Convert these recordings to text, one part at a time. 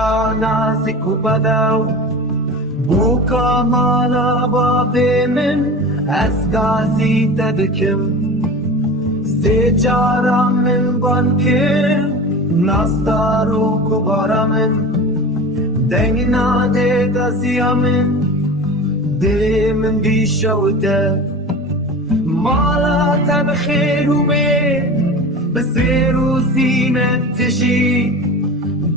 دلا نازک و بەداو بۆ کامالە بابێ من ئەس گازیتە دکم سێ جارە من بان کرد ناستارۆک و بارە من دەنگ نادێ دەزیە من دلێ من بیشەوتە ماڵاتە بەخێر و بێ بەسێر و زینەت تژی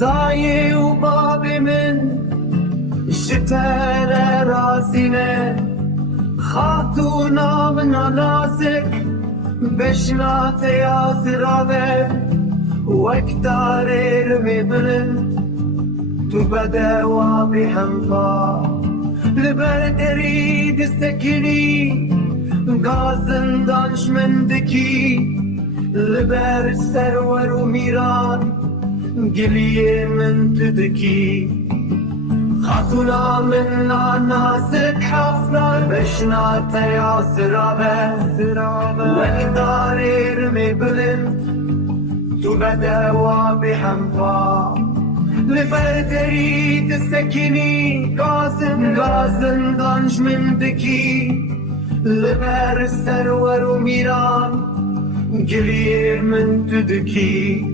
دایێ و بابێ من ji te re razî ne Xatûna min a nazik beşna te ya zirave wek darê rivê bilind tu bedewa bê hempa li ber derî disekirî gazindan ji min dikî li ber serwer û mîran giliyê min tu dikî خاتونا من نازك حفرة بشنا تيا سرابة وكداري رمي بلند تو بدوا بحنفا لبردري تسكني غازن دانج من دكي لبر السرور وميران قليل من تدكي